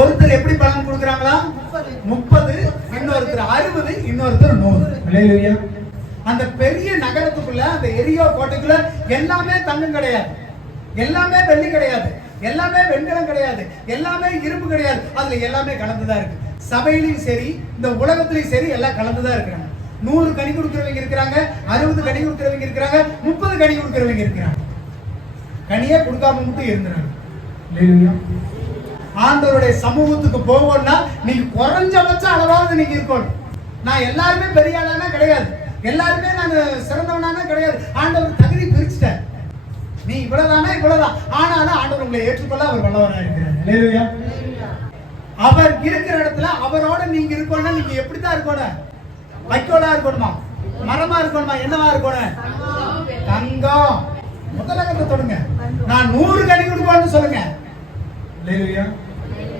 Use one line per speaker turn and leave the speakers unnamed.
ஒருத்தர் எப்படி பலன் கொடுக்குறாங்களா? முப்பது. இன்னொருத்தர் அறுபது இன்னொருத்தர் நூறு. அந்த பெரிய நகரத்துக்குள்ள அந்த எரியோ கோட்டைக்குள்ள எல்லாமே தங்கம் கிடையாது. எல்லாமே வெள்ளி கிடையாது. எல்லாமே வெண்கலம் கிடையாது. எல்லாமே இரும்பு கிடையாது. அதுல எல்லாமே கலந்துதான் இருக்கு. சபையிலையும் சரி இந்த உலகத்திலையும் சரி எல்லாம் கலந்துதான் இருக்கிறாங்க. நூறு கனி கொடுக்கிறவங்க இருக்கிறாங்க அறுபது கனி கொடுக்கிறவங்க இருக்கிறாங்க முப்பது கனி கொடுக்கிறவங்க இருக்கிறாங்க. கனியே கொடுக்காம மட்டும் இருந்தாங்க ஆண்டவருடைய சமூகத்துக்கு போகணும்னா நீங்க குறைஞ்சபட்ச அளவாவது நீங்க இருக்கணும். நான் எல்லாருமே பெரிய ஆளானா கிடையாது. எல்லாருமே நான் சிறந்தவனானா கிடையாது. ஆண்டவர் தகுதி பிரிச்சுட்டேன் நீ இவ்வளவுதானா? இவ்வளவுதான் ஆனாலும் ஆண்டவர் உங்களை ஏற்றுக்கொள்ள அவர் வல்லவராக இருக்கிறார். அவர் இருக்கிற இடத்துல அவரோட நீங்க இருக்கணும்னா நீங்க எப்படித்தான் இருக்கணும்? வைக்கோலா இருக்கணுமா? மரமா இருக்கணுமா? என்னவா இருக்கணும்? தங்கம். முதலகத்தை தொடுங்க நான் நூறு
హలేలుయా